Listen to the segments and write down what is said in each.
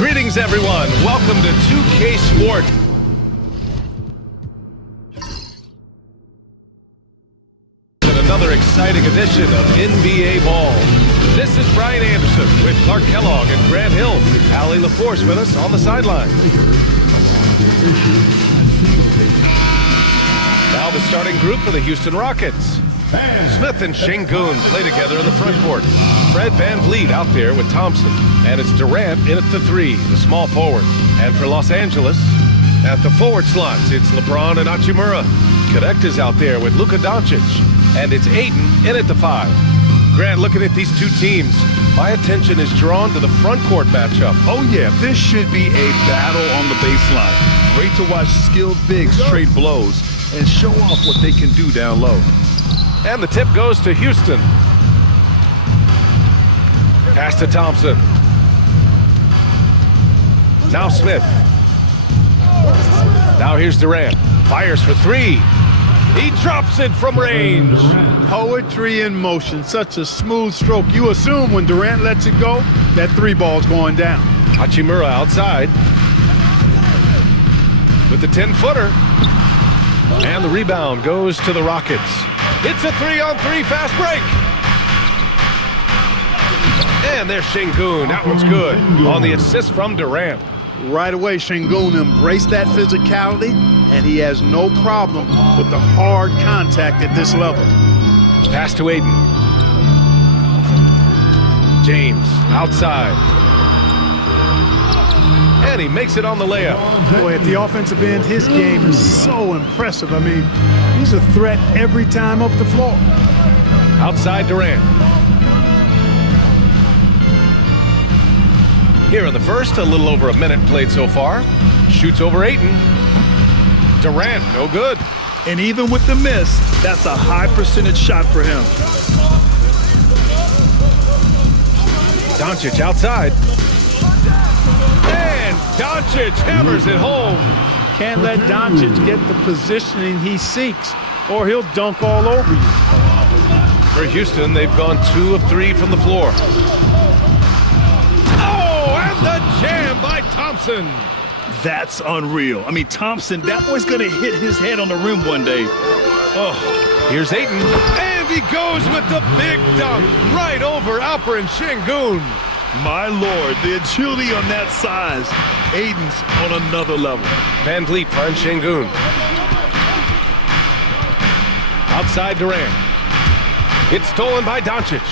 Greetings, everyone. Welcome to 2K Sport. And another exciting edition of NBA Ball. This is Brian Anderson with Clark Kellogg and Grant Hill. Allie LaForce with us on the sideline. Now the starting group for the Houston Rockets. Smith and Şengün play together in the front court. Fred VanVleet out there with Thompson. And it's Durant in at the 3, the small forward. And for Los Angeles, at the forward slots, it's LeBron and Hachimura. Connect is out there with Luka Doncic. And it's Ayton in at the 5. Grant, looking at these two teams, my attention is drawn to the front court matchup. Oh yeah, this should be a battle on the baseline. Great to watch skilled bigs trade blows and show off what they can do down low. And the tip goes to Houston. Pass to Thompson. Now Smith. Now here's Durant. Fires for 3. He drops it from range. Poetry in motion. Such a smooth stroke. You assume when Durant lets it go, that 3 ball's going down. Hachimura outside. With the 10-footer. And the rebound goes to the Rockets. It's a 3-on-3 fast break. And there's Şengün. That one's good. On the assist from Durant. Right away, Şengün embraced that physicality, and he has no problem with the hard contact at this level. Pass to Ayton. James outside. And he makes it on the layup. Boy, at the offensive end, his game is so impressive. I mean, he's a threat every time up the floor. Outside Durant. Here in the first, a little over a minute played so far. Shoots over Ayton. Durant, no good. And even with the miss, that's a high percentage shot for him. Doncic outside. And Doncic hammers it home. Can't let Doncic get the positioning he seeks, or he'll dunk all over you. For Houston, they've gone 2 of 3 from the floor. The jam by Thompson. That's unreal. I mean, Thompson, that boy's going to hit his head on the rim one day. Oh, here's Ayton. And he goes with the big dunk right over Alperen Şengün. My Lord, the agility on that size. Ayton's on another level. VanVleet finds Şengün. Outside Durant. It's stolen by Doncic.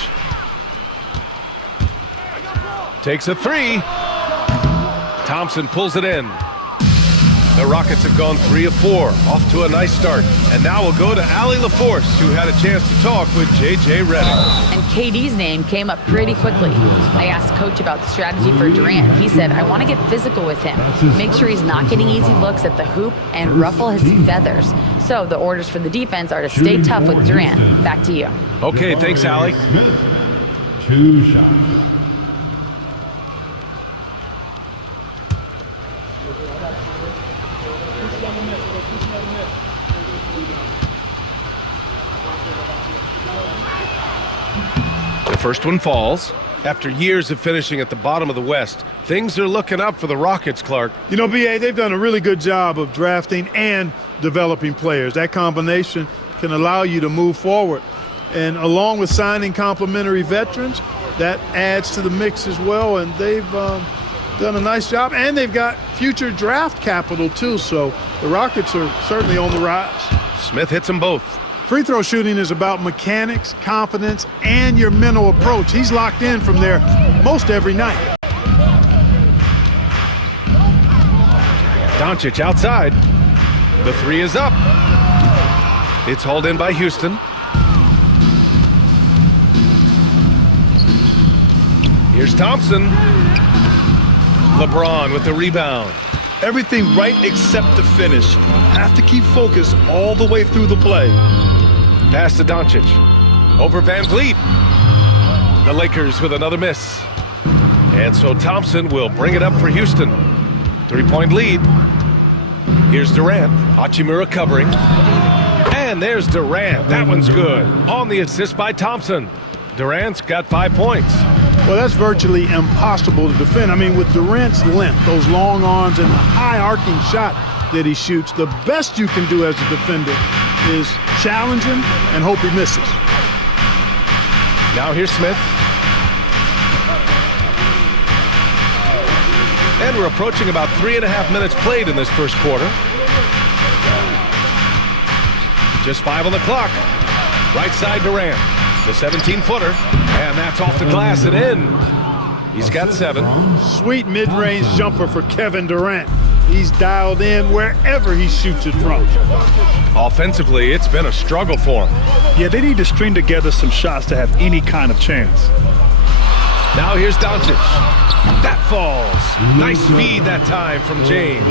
Takes a 3. Thompson pulls it in. The Rockets have gone 3 of 4, off to a nice start. And now we'll go to Allie LaForce, who had a chance to talk with J.J. Redick. And KD's name came up pretty quickly. I asked Coach about strategy for Durant. He said, I want to get physical with him, make sure he's not getting easy looks at the hoop, and ruffle his feathers. So the orders for the defense are to stay tough with Durant. Back to you. Okay, thanks, Allie. 2 shots. The first one falls. After years of finishing at the bottom of the West, things are looking up for the Rockets, Clark. You know, B.A., they've done a really good job of drafting and developing players. That combination can allow you to move forward. And along with signing complementary veterans, that adds to the mix as well. And they've done a nice job. And they've got future draft capital, too. So the Rockets are certainly on the rise. Smith hits them both. Free throw shooting is about mechanics, confidence, and your mental approach. He's locked in from there most every night. Doncic outside. The 3 is up. It's hauled in by Houston. Here's Thompson. LeBron with the rebound. Everything right except the finish. Have to keep focused all the way through the play. Pass to Doncic. Over VanVleet. The Lakers with another miss. And so Thompson will bring it up for Houston. 3-point lead. Here's Durant. Hachimura covering. And there's Durant. That one's good. On the assist by Thompson. Durant's got 5 points. Well, that's virtually impossible to defend. I mean, with Durant's length, those long arms, and the high arcing shot that he shoots, the best you can do as a defender is challenge him and hope he misses. Now here's Smith. And we're approaching about 3.5 minutes played in this first quarter. Just 5 on the clock. Right side Durant. The 17-footer. And that's off the glass and in. He's got 7. Sweet mid-range jumper for Kevin Durant. He's dialed in wherever he shoots it from. Offensively, it's been a struggle for him. Yeah, they need to string together some shots to have any kind of chance. Now here's Doncic. That falls. Nice feed that time from James.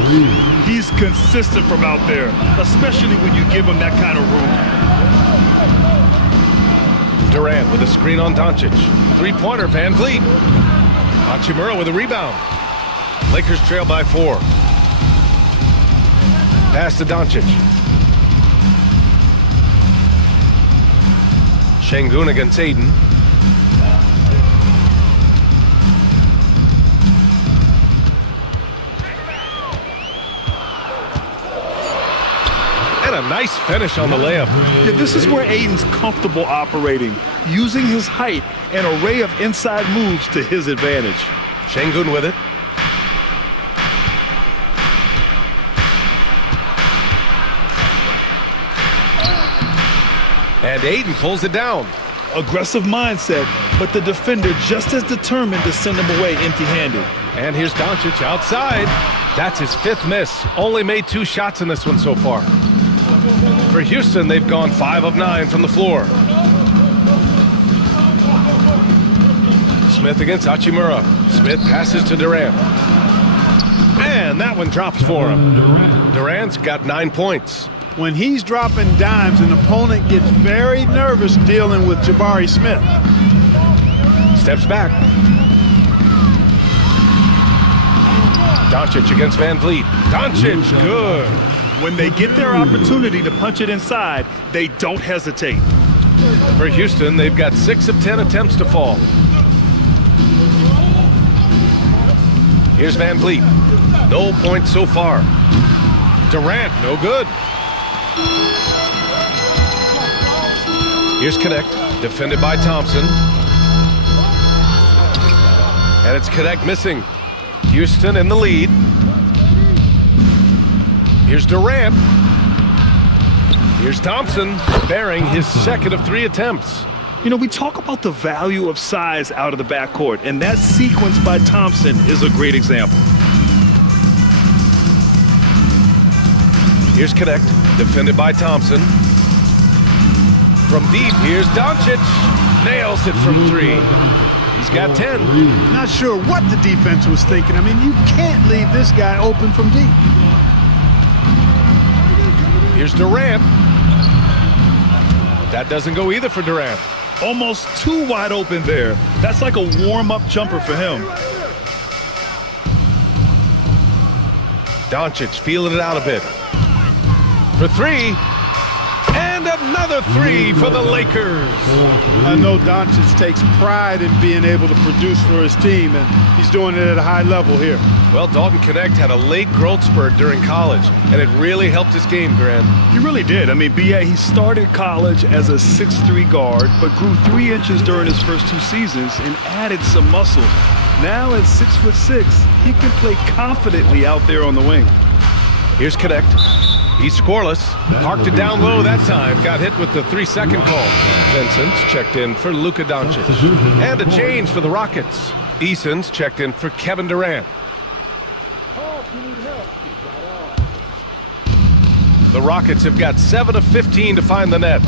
He's consistent from out there, especially when you give him that kind of room. Durant with a screen on Doncic. Three-pointer, Van Vliet. Hachimura with a rebound. Lakers trail by 4. Pass to Doncic. Şengün against Aiden. And a nice finish on the layup. Yeah, this is where Aiden's comfortable operating, using his height and array of inside moves to his advantage. Şengün with it. And Aiden pulls it down. Aggressive mindset, but the defender just as determined to send him away empty-handed. And here's Doncic outside. That's his 5th miss. Only made 2 shots in this one so far. For Houston, they've gone 5 of 9 from the floor. Smith against Hachimura. Smith passes to Durant. And that one drops for him. Durant's got 9 points. When he's dropping dimes, an opponent gets very nervous dealing with Jabari Smith. Steps back. Doncic against Van Vliet. Doncic, good. When they get their opportunity to punch it inside, they don't hesitate. For Houston, they've got 6 of 10 attempts to fall. Here's Van Vliet. No points so far. Durant, no good. Here's Connect, defended by Thompson. And it's Connect missing. Houston in the lead. Here's Durant. Here's Thompson, bearing his 2nd of 3 attempts. You know, we talk about the value of size out of the backcourt, and that sequence by Thompson is a great example. Here's Connect, defended by Thompson. From deep, here's Doncic. Nails it from 3. He's got 10. Not sure what the defense was thinking. I mean, you can't leave this guy open from deep. Here's Durant. That doesn't go either for Durant. Almost too wide open there. That's like a warm-up jumper for him. Doncic feeling it out a bit. For 3. And another 3 for the Lakers. I know Doncic takes pride in being able to produce for his team, and he's doing it at a high level here. Well, Dalton Connect had a late growth spurt during college, and it really helped his game, Grant. He really did. I mean, B.A., he started college as a 6'3" guard, but grew 3 inches during his first 2 seasons and added some muscle. Now at 6'6", he can play confidently out there on the wing. Here's Connect. He's scoreless. Parked it down low that time. Got hit with the 3-second call. Vincent's checked in for Luka Doncic. And a change for the Rockets. Eason's checked in for Kevin Durant. The Rockets have got 7 of 15 to find the net.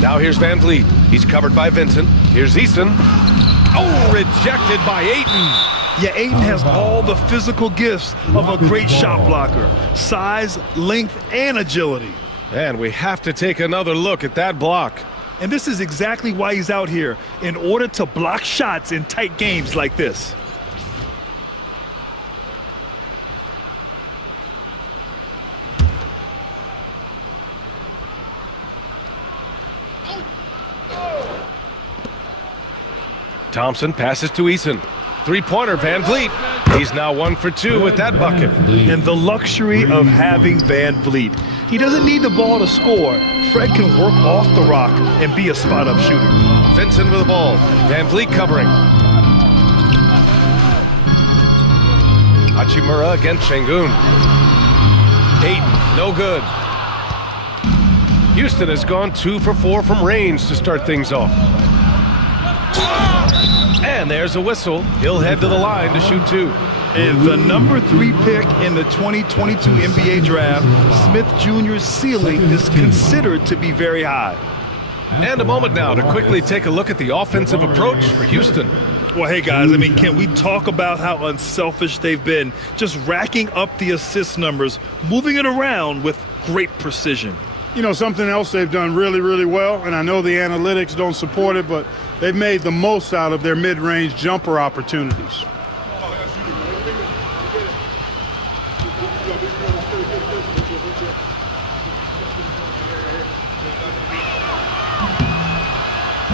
Now here's Van Vliet. He's covered by Vincent. Here's Eason. Oh, rejected by Ayton. Yeah, Aiden has all the physical gifts of a great shot blocker. Size, length, and agility. And we have to take another look at that block. And this is exactly why he's out here, in order to block shots in tight games like this. Thompson passes to Eason. Three-pointer, Van Vliet. He's now 1 for 2 with that bucket. And the luxury of having Van Vliet. He doesn't need the ball to score. Fred can work off the rock and be a spot-up shooter. Vincent with the ball. Van Vliet covering. Hachimura against Şengün. Ayton, no good. Houston has gone 2 for 4 from range to start things off. And there's a whistle. He'll head to the line to shoot 2. And the number 3 pick in the 2022 NBA draft, Smith Jr.'s ceiling is considered to be very high. And a moment now to quickly take a look at the offensive approach for Houston. Well, hey, guys, can we talk about how unselfish they've been? Just racking up the assist numbers, moving it around with great precision. You know, something else they've done really, really well, and I know the analytics don't support it, but they've made the most out of their mid-range jumper opportunities.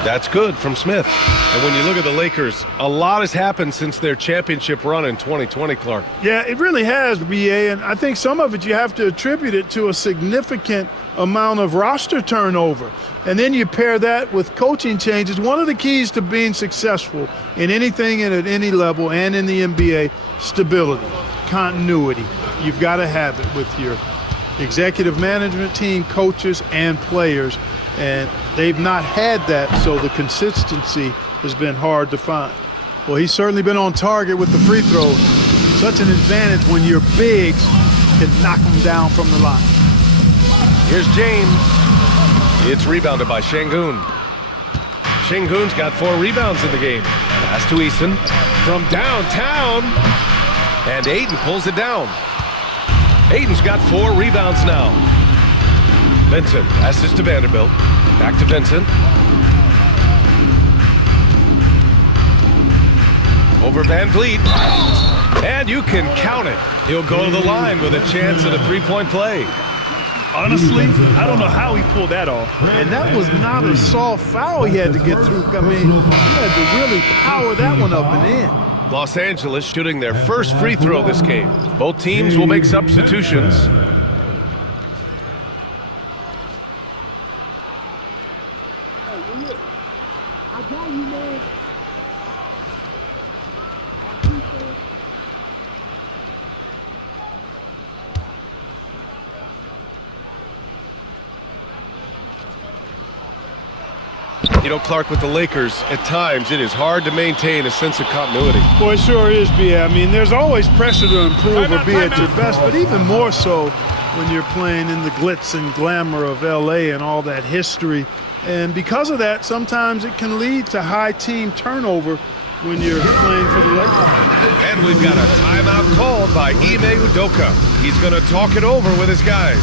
That's good from Smith. And when you look at the Lakers, a lot has happened since their championship run in 2020, Clark. Yeah, it really has, BA, and I think some of it you have to attribute it to a significant amount of roster turnover. And then you pair that with coaching changes. One of the keys to being successful in anything and at any level and in the NBA, stability, continuity. You've got to have it with your executive management team, coaches, and players. And they've not had that, so the consistency has been hard to find. Well, he's certainly been on target with the free throws. Such an advantage when your bigs can knock them down from the line. Here's James. It's rebounded by Şengün. Şengün's got 4 rebounds in the game. Pass to Eason from downtown. And Ayton pulls it down. Ayton's got 4 rebounds now. Vincent passes to Vanderbilt. Back to Vincent. Over Van Vliet. And you can count it. He'll go to the line with a chance at a 3-point play. Honestly, I don't know how he pulled that off. And that was not a soft foul he had to get through. I mean, he had to really power that one up and in. Los Angeles shooting their first free throw this game. Both teams will make substitutions. You know, Clark, with the Lakers, at times it is hard to maintain a sense of continuity. Boy, it sure is, B. I mean, there's always pressure to improve or be at your best, but even more so when you're playing in the glitz and glamour of L.A. and all that history. And because of that, sometimes it can lead to high team turnover when you're playing for the Lakers. And we've got a timeout called by Ime Udoka. He's going to talk it over with his guys.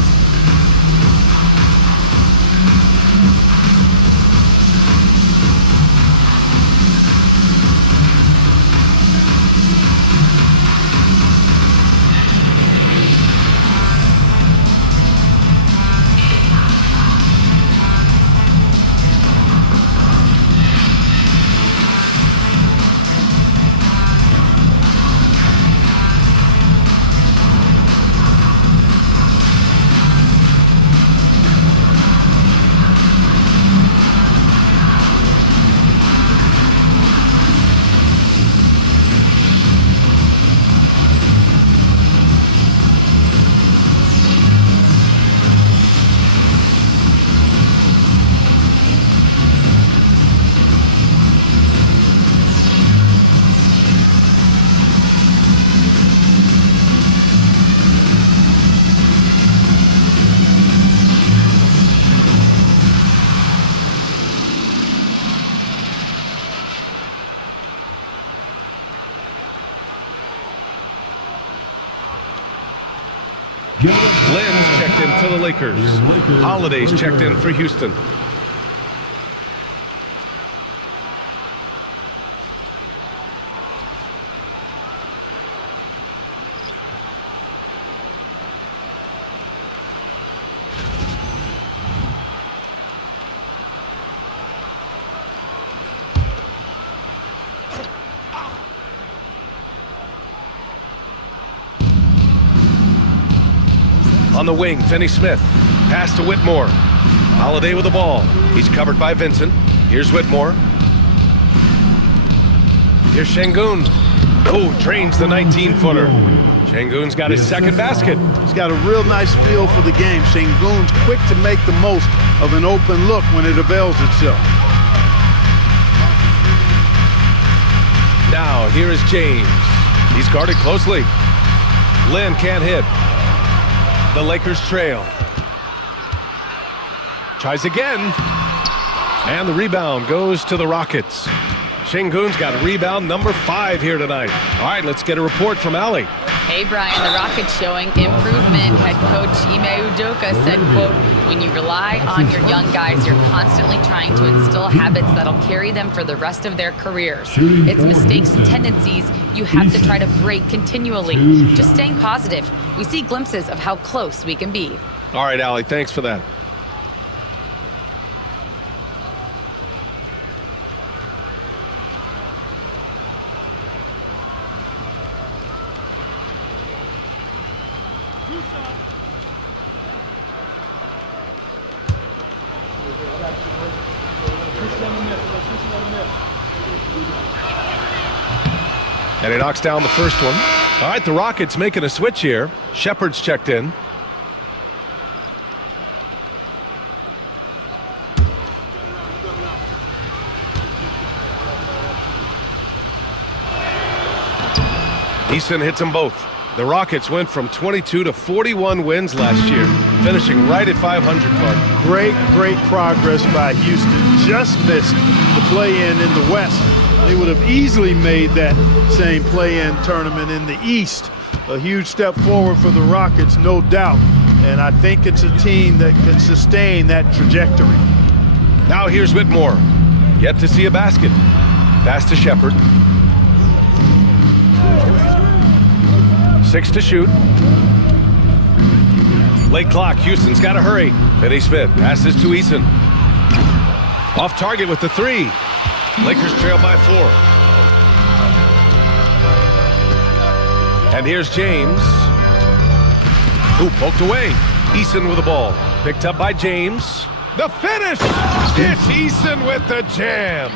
Lynn's checked in for the Lakers. Holiday's checked in for Houston. On the wing, Finney Smith. Pass to Whitmore. Holiday with the ball. He's covered by Vincent. Here's Whitmore. Here's Şengün. Oh, drains the 19-footer. Şengün's got his second basket. He's got a real nice feel for the game. Şengün's quick to make the most of an open look when it avails itself. Now, here is James. He's guarded closely. Lin can't hit. The Lakers trail. Tries again. And the rebound goes to the Rockets. Şengün's got rebound number 5 here tonight. All right, let's get a report from Allie. Hey, Brian, the Rockets showing improvement. Head coach Ime Udoka said, quote, when you rely on your young guys, you're constantly trying to instill habits that'll carry them for the rest of their careers. It's mistakes and tendencies you have to try to break continually. Just staying positive. We see glimpses of how close we can be. All right, Allie, thanks for that. And he knocks down the first one. All right, the Rockets making a switch here. Shepard's checked in. Easton hits them both. The Rockets went from 22 to 41 wins last year, finishing right at 500, Clark. Great progress by Houston. Just missed the play-in in the West. They would have easily made that same play-in tournament in the East. A huge step forward for the Rockets, no doubt. And I think it's a team that can sustain that trajectory. Now here's Whitmore. Yet to see a basket. Pass to Shepard. 6 to shoot. Late clock. Houston's got to hurry. Finney Smith passes to Eason. Off target with the 3. Lakers trail by 4. And here's James. Ooh, poked away. Eason with the ball. Picked up by James. The finish! It's Eason with the jam.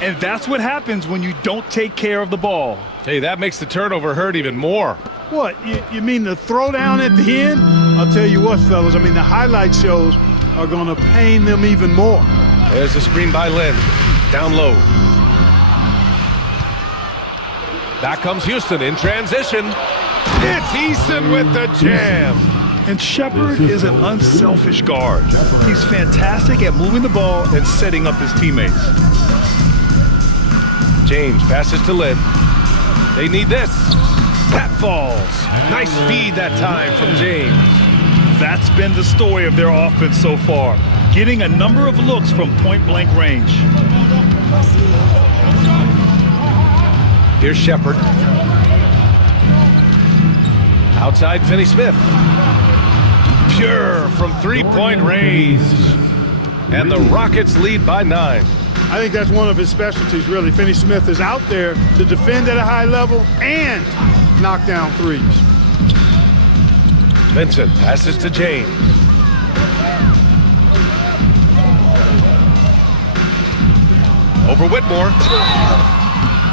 And that's what happens when you don't take care of the ball. Hey, that makes the turnover hurt even more. What, you mean the throwdown at the end? I'll tell you what, fellas, I mean, the highlight shows are going to pain them even more. There's a screen by Lin. Down low. Back comes Houston in transition. It's Eason with the jam. And Shepard is an unselfish guard. He's fantastic at moving the ball and setting up his teammates. James passes to Lin. They need this. That falls. Nice feed that time from James. That's been the story of their offense so far, getting a number of looks from point-blank range. Here's Shepard. Outside, Finney Smith. Pure from three-point range. And the Rockets lead by 9. I think that's one of his specialties, really. Finney Smith is out there to defend at a high level and knock down threes. Vincent passes to James. Over Whitmore.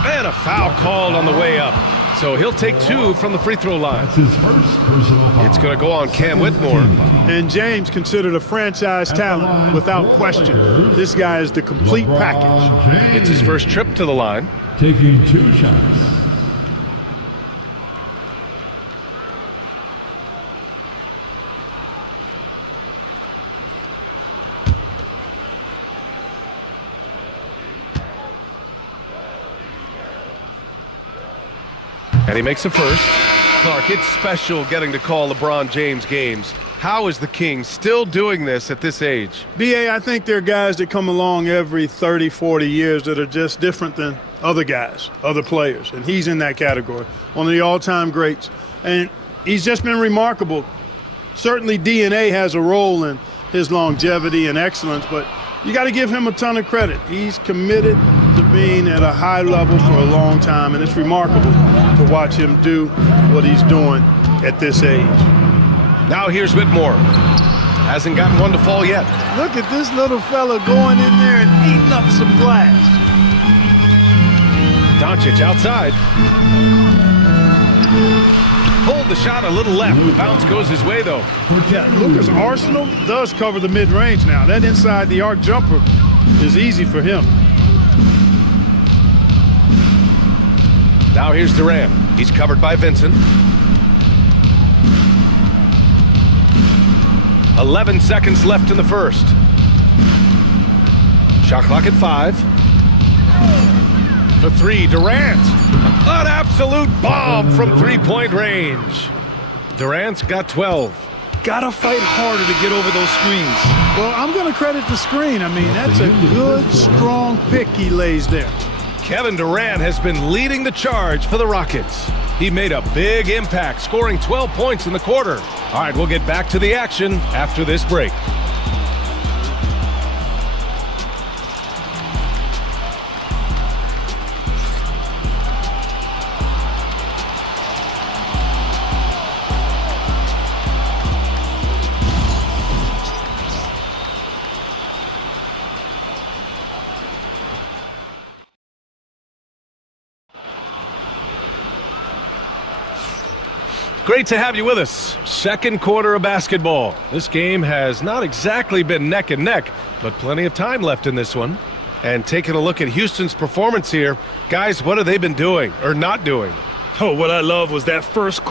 And a foul called on the way up. So he'll take 2 from the free throw line. That's his first personal foul. It's going to go on Cam Whitmore. And James considered a franchise talent without question. This guy is the complete package. It's his first trip to the line. Taking 2 shots. And he makes a first. Clark, it's special getting to call LeBron James games. How is the King still doing this at this age? B.A., I think there are guys that come along every 30, 40 years that are just different than other guys, other players. And he's in that category, one of the all-time greats. And he's just been remarkable. Certainly DNA has a role in his longevity and excellence, but you got to give him a ton of credit. He's committed to being at a high level for a long time, and it's remarkable to watch him do what he's doing at this age. Now here's Whitmore. Hasn't gotten one to fall yet. Look at this little fella going in there and eating up some glass. Doncic outside. Pulled the shot a little left. The bounce goes his way, though. Yeah, Luka's arsenal does cover the mid-range now. That inside the arc jumper is easy for him. Now here's Durant. He's covered by Vincent. 11 seconds left in the first. Shot clock at 5. For 3, Durant. An absolute bomb from three-point range. Durant's got 12. Gotta fight harder to get over those screens. Well, I'm going to credit the screen. I mean, that's a good, strong pick he lays there. Kevin Durant has been leading the charge for the Rockets. He made a big impact, scoring 12 points in the quarter. All right, we'll get back to the action after this break. Great to have you with us. Second quarter of basketball. This game has not exactly been neck and neck, but plenty of time left in this one. And taking a look at Houston's performance here, guys, what have they been doing or not doing? Oh, what I love was that first